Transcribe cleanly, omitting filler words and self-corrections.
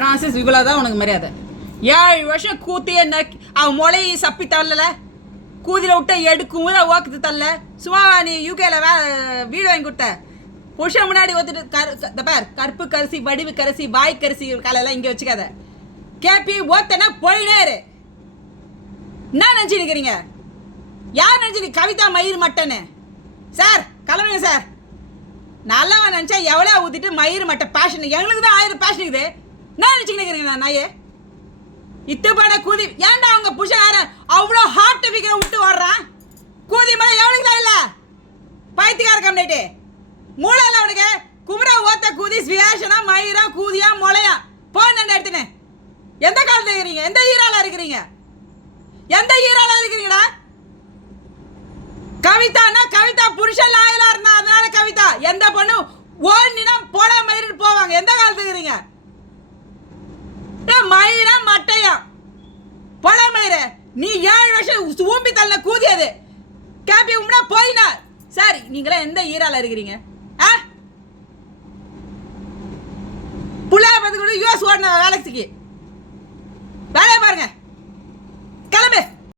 Francis இவ்வளோ தான் உனக்கு மரியாதை. 7 வருஷம் கூத்தியே அவன் மொழையை சப்பி தள்ளல, கூதியில் விட்ட எடுக்கும் ஓக்குது தள்ள. சும்மா நீ யூகேல வீடு வாங்கி கொடுத்த புருஷன் முன்னாடி ஒத்துட்டு பார், கருப்பு கரிசி வடிவு கரிசி வாய் கரிசி காலையெல்லாம் இங்கே வச்சுக்காத. கேப்பி ஓத்தனா போயினேரு. என்ன நினச்சி நிற்கிறீங்க? யார் நினச்சி கவிதா மயிர் மட்டன்னு? சார் கிளம்புங்க சார். நல்லவன் நினச்சா எவ்வளோ ஊற்றிட்டு மயிர் மட்ட பேஷன், எங்களுக்கு தான் 1000 பேஷன் இருக்குது. என்ன நினச்சிக்கிட்டு இருக்கிறீங்க? நான் நாயே இத்துப்பான கூதி ஏன்டா அவங்க புருஷன் யார அவ்வளோ ஹார்ட் விக்கிற விட்டு ஓடுறான்? கூதி மேலே எவனுக்கு தான் இல்லை பைத்தியக்கார கம்ப்ளைட்டு மூளை இல்லை அவனுக்கு. குமரா ஓத்த கூதி ஸ்வியாஷனா மயிரா கூதியா முளையா போன் எடுத்துன்னு எந்த காலத்தில் இருக்கிறீங்க? எந்த ஈரால இருக்கிறீங்க? எந்த ஈரால இருக்கிறீங்கடா? கவிதானா கவிதா புருஷன் லாயலா இருந்தா அதனால கவிதா. எந்த பொண்ணு ஓடினா போட மயிரிட்டு போவாங்க. எந்த காலத்துக்கு இருக்கிறீங்க? மயிரா மட்டையா பொல மயிர நீ 7 வருஷம் ஊம்பி தள்ள கூதியது கேப்பி உம்னா போயினா. சார் நீங்களே எந்த ஈரால இருக்கிறீங்க? புள்ளைய பார்த்து கூட யூஎஸ் ஓடின வேலைக்கு